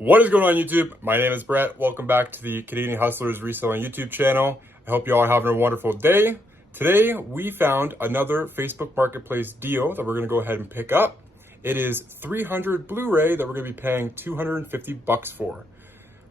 What is going on YouTube? My name is Brett. Welcome back to the Canadian Hustlers Reselling YouTube channel. I hope you all are having a wonderful day. Today we found another Facebook Marketplace deal that we're going to go ahead and pick up. It is 300 Blu-ray that we're going to be paying 250 bucks for.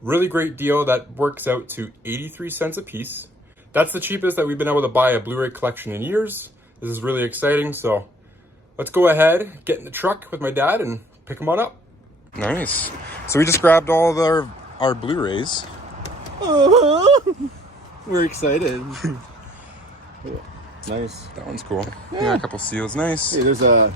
Really great deal that works out to 83 cents a piece. That's the cheapest that we've been able to buy a Blu-ray collection in years. This is really exciting, so let's go ahead, get in the truck with my dad and pick them on up. Nice. So we just grabbed all of our Blu-rays. We're excited. Nice. That one's cool. Yeah, a couple seals. Nice. Hey, there's a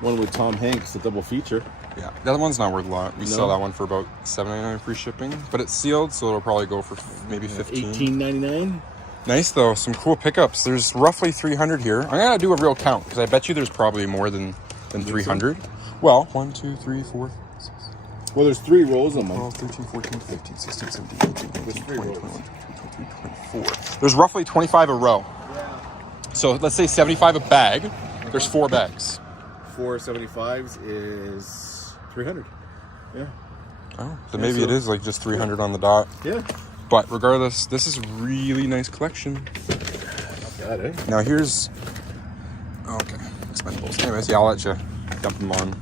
one with Tom Hanks, a double feature. Yeah, the other one's not worth a lot. We sell that one for about $7.99 free shipping, but it's sealed, so it'll probably go for maybe $15. $18.99. Nice though, some cool pickups. There's roughly 300 here. I'm gonna do a real count because I bet you there's probably more than 300. Well, 1, 2, 3, 4. Well, there's 3 rolls of them. 12, 13, 14, 15, 16, 17, 18, 19, 20, 21, 22, 23, 24. There's roughly 25 a row. Yeah. So let's say 75 a bag. There's 4 bags. 4 75s is 300. Yeah. Oh, so maybe it is like just 300 on the dot. Yeah. But regardless, this is really nice collection. Not bad, eh? Now here's... Okay, expendables. Anyways, yeah, I'll let you dump them on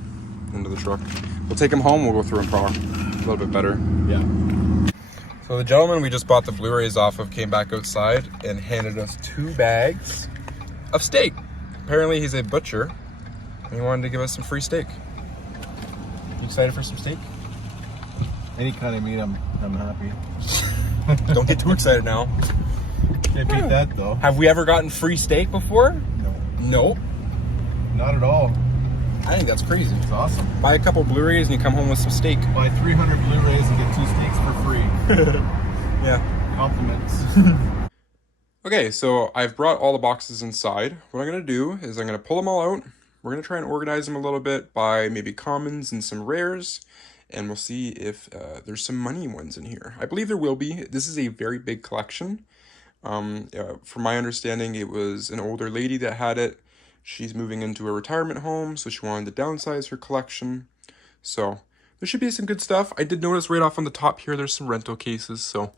into the truck. We'll take them home, we'll go through them probably a little bit better. Yeah. So the gentleman we just bought the Blu-rays off of came back outside and handed us 2 bags of steak. Apparently he's a butcher and he wanted to give us some free steak. You excited for some steak? Any kind of meat, I'm happy. Don't get too excited now. Can't beat that though. Have we ever gotten free steak before? No. Nope. Not at all. I think that's crazy. It's awesome. Buy a couple Blu-rays and you come home with some steak. Buy 300 Blu-rays and get 2 steaks for free. Yeah. Compliments. Okay, so I've brought all the boxes inside. What I'm going to do is I'm going to pull them all out. We're going to try and organize them a little bit by maybe commons and some rares. And we'll see if there's some money ones in here. I believe there will be. This is a very big collection. From my understanding, it was an older lady that had it. She's moving into a retirement home, so she wanted to downsize her collection. So there should be some good stuff. I did notice right off on the top here, there's some rental cases, so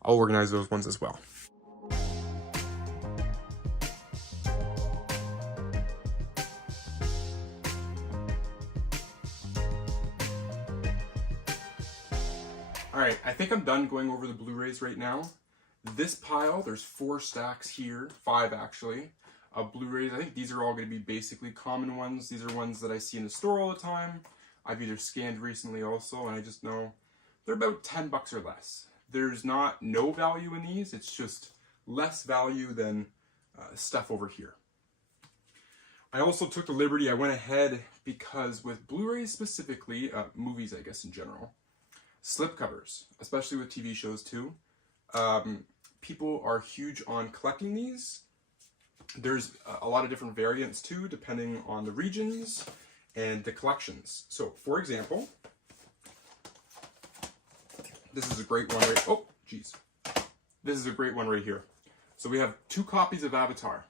I'll organize those ones as well. All right, I think I'm done going over the Blu-rays right now. This pile, there's 4 stacks here, 5 actually, of Blu-rays. I think these are all going to be basically common ones. These are ones that I see in the store all the time. I've either scanned recently also, and I just know they're about 10 bucks or less. There's not no value in these, it's just less value than stuff over here. I also took the liberty, I went ahead because with Blu-rays specifically, movies I guess in general, slipcovers, especially with TV shows too, people are huge on collecting these. There's a lot of different variants too, depending on the regions and the collections. So, for example, this is a great one right... Oh, geez. This is a great one right here. So we have 2 copies of Avatar.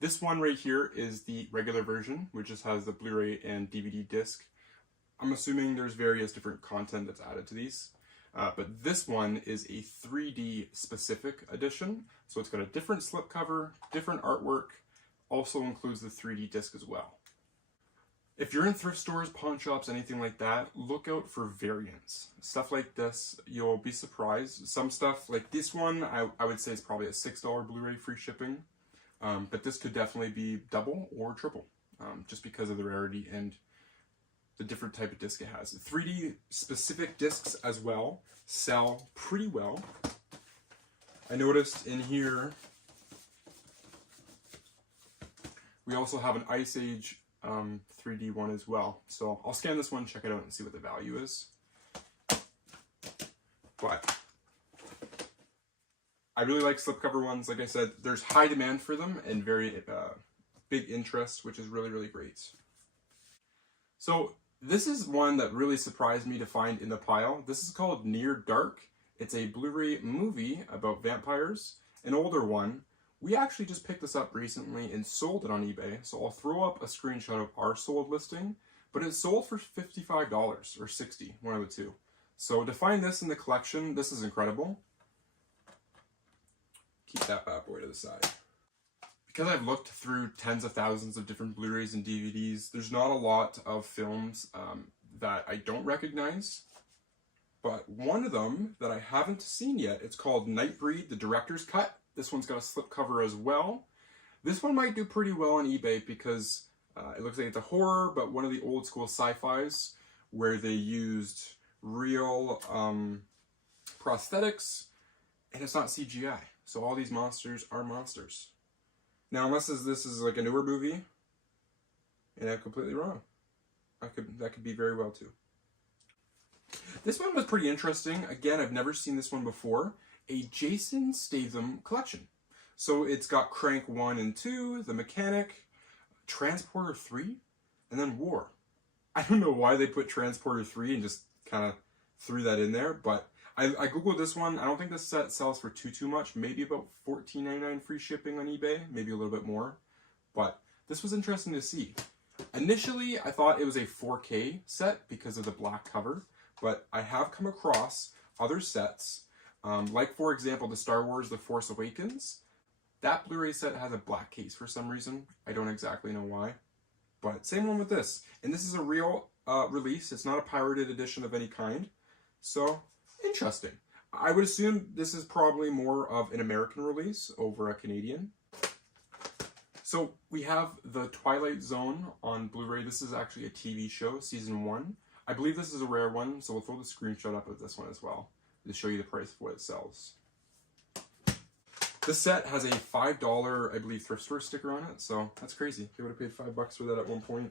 This one right here is the regular version, which just has the Blu-ray and DVD disc. I'm assuming there's various different content that's added to these. But this one is a 3D specific edition. So it's got a different slipcover, different artwork, also includes the 3D disc as well. If you're in thrift stores, pawn shops, anything like that, look out for variants. Stuff like this, you'll be surprised. Some stuff like this one, I would say is probably a $6 Blu-ray free shipping. But this could definitely be double or triple, just because of the rarity and the different type of disc it has. 3D specific discs as well sell pretty well. I noticed in here, we also have an Ice Age 3D one as well. So I'll scan this one, check it out, and see what the value is. But I really like slipcover ones. Like I said, there's high demand for them and very big interest, which is really, really great. So this is one that really surprised me to find in the pile. This is called Near Dark. It's a Blu-ray movie about vampires, an older one. We actually just picked this up recently and sold it on eBay, so I'll throw up a screenshot of our sold listing, but it sold for $55 or $60, one of the two. So to find this in the collection, this is incredible. Keep that bad boy to the side. Because I've looked through tens of thousands of different Blu-rays and DVDs, there's not a lot of films that I don't recognize. But one of them that I haven't seen yet, it's called Nightbreed, the director's cut. This one's got a slipcover as well. This one might do pretty well on eBay because it looks like it's a horror, but one of the old school sci-fis where they used real prosthetics, and it's not CGI. So all these monsters are monsters. Now, unless this is like a newer movie, and I'm completely wrong. That could be very well too. This one was pretty interesting. Again, I've never seen this one before. A Jason Statham collection. So it's got Crank 1 and 2, The Mechanic, Transporter 3, and then War. I don't know why they put Transporter 3 and just kind of threw that in there, but I googled this one. I don't think this set sells for too much. Maybe about $14.99 free shipping on eBay, maybe a little bit more. But this was interesting to see. Initially, I thought it was a 4K set because of the black cover, but I have come across other sets, like for example, the Star Wars The Force Awakens. That Blu-ray set has a black case for some reason. I don't exactly know why. But same one with this. And this is a real release. It's not a pirated edition of any kind. So, interesting. I would assume this is probably more of an American release over a Canadian. So, we have The Twilight Zone on Blu-ray. This is actually a TV show, season 1. I believe this is a rare one, so we'll throw the screenshot up of this one as well to show you the price of what it sells. This set has a $5, I believe, thrift store sticker on it, so that's crazy. They would have paid $5 for that at one point.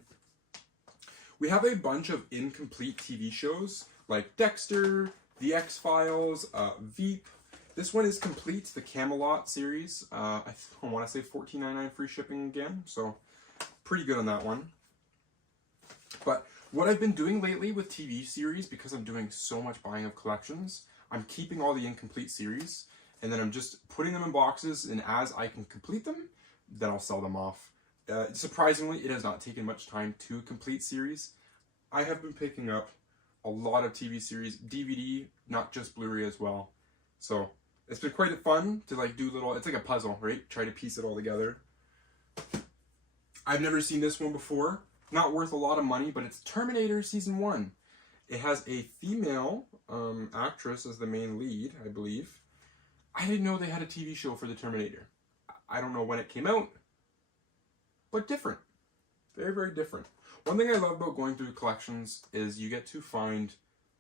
We have a bunch of incomplete TV shows, like Dexter, The X-Files, Veep. This one is complete, the Camelot series. I want to say $14.99 free shipping again, so pretty good on that one. But what I've been doing lately with TV series, because I'm doing so much buying of collections, I'm keeping all the incomplete series, and then I'm just putting them in boxes, and as I can complete them, then I'll sell them off. Surprisingly, it has not taken much time to complete series. I have been picking up a lot of TV series, DVD, not just Blu-ray as well. So it's been quite fun to like do little, it's like a puzzle, right? Try to piece it all together. I've never seen this one before. Not worth a lot of money, but it's Terminator Season 1. It has a female actress as the main lead, I believe. I didn't know they had a TV show for the Terminator. I don't know when it came out, but different. Very, very different. One thing I love about going through collections is you get to find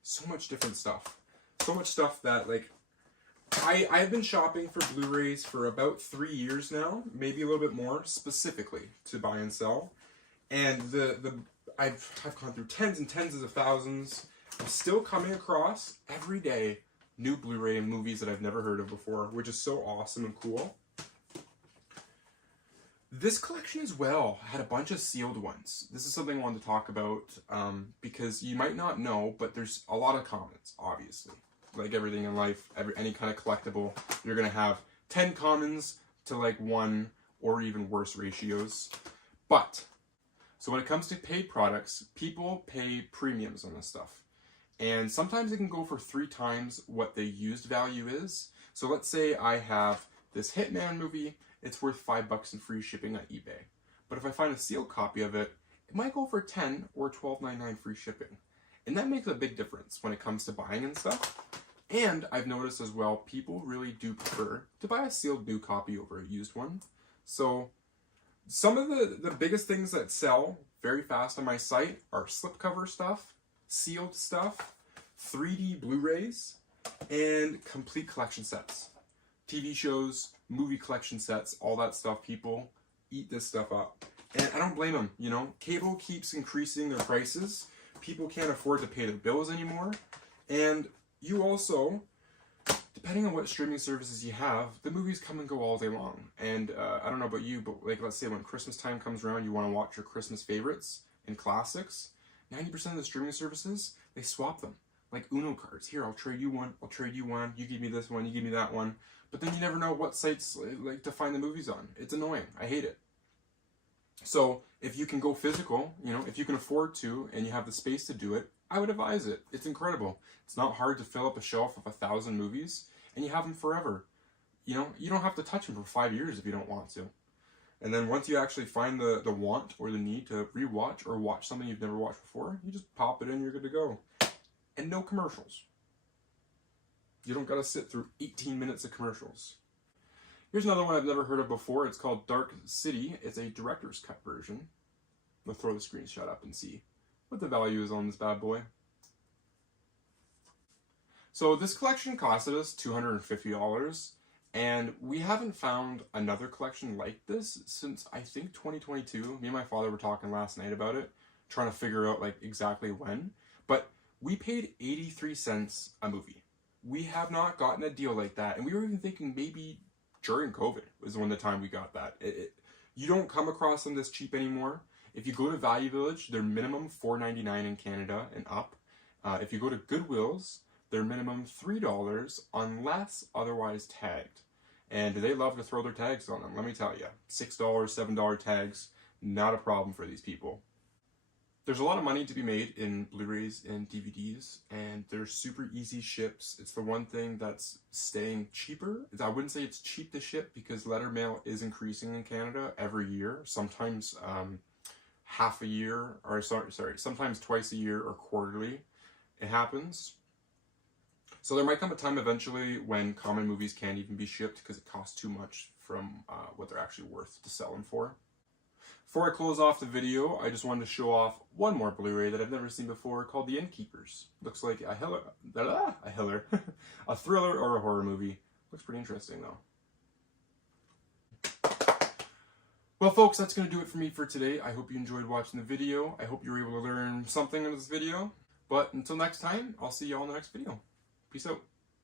so much different stuff. So much stuff that, like, I've been shopping for Blu-rays for about 3 years now, maybe a little bit more, specifically to buy and sell. And I've gone through tens and tens of thousands. I'm still coming across every day new Blu-ray and movies that I've never heard of before, which is so awesome and cool. This collection as well had a bunch of sealed ones. This is something I wanted to talk about because you might not know, but there's a lot of commons, obviously. Like everything in life, any kind of collectible, you're going to have 10 commons to like 1 or even worse ratios. But, so when it comes to paid products, people pay premiums on this stuff. And sometimes it can go for 3 times what the used value is. So let's say I have this Hitman movie, it's worth $5 in free shipping on eBay. But if I find a sealed copy of it, it might go for $10 or $12.99 free shipping. And that makes a big difference when it comes to buying and stuff. And I've noticed as well, people really do prefer to buy a sealed new copy over a used one. So some of the biggest things that sell very fast on my site are slipcover stuff, sealed stuff, 3D Blu-rays, and complete collection sets. TV shows, movie collection sets, all that stuff, people eat this stuff up. And I don't blame them, you know. Cable keeps increasing their prices. People can't afford to pay their bills anymore. And you also, depending on what streaming services you have, the movies come and go all day long. And I don't know about you, but like let's say when Christmas time comes around, you want to watch your Christmas favorites and classics. 90% of the streaming services, they swap them. Like Uno cards. Here, I'll trade you one, I'll trade you one, you give me this one, you give me that one. But then you never know what sites like to find the movies on. It's annoying. I hate it. So if you can go physical, you know, if you can afford to and you have the space to do it, I would advise it. It's incredible. It's not hard to fill up a shelf of 1,000 movies, and you have them forever. You know, you don't have to touch them for 5 years if you don't want to. And then once you actually find the want or the need to rewatch or watch something you've never watched before, you just pop it in, you're good to go. And no commercials. You don't gotta sit through 18 minutes of commercials. Here's another one I've never heard of before. It's called Dark City. It's a director's cut version. I'll throw the screenshot up and see what the value is on this bad boy. So this collection costed us $250, and we haven't found another collection like this since I think 2022. Me and my father were talking last night about it, trying to figure out like exactly when. But we paid 83 cents a movie. We have not gotten a deal like that, and we were even thinking maybe during COVID was when the time we got that. You don't come across them this cheap anymore. If you go to Value Village, they're minimum $4.99 in Canada and up. If you go to Goodwill's, they're minimum $3 unless otherwise tagged. And they love to throw their tags on them, let me tell you. $6, $7 tags, not a problem for these people. There's a lot of money to be made in Blu-rays and DVDs, and they're super easy ships. It's the one thing that's staying cheaper. I wouldn't say it's cheap to ship because letter mail is increasing in Canada every year. Sometimes half a year, or sometimes twice a year or quarterly it happens. So there might come a time eventually when common movies can't even be shipped because it costs too much from what they're actually worth to sell them for. Before I close off the video, I just wanted to show off one more Blu-ray that I've never seen before called The Innkeepers. Looks like a thriller or a horror movie. Looks pretty interesting though. Well folks, that's going to do it for me for today. I hope you enjoyed watching the video. I hope you were able to learn something in this video. But until next time, I'll see you all in the next video. Peace out.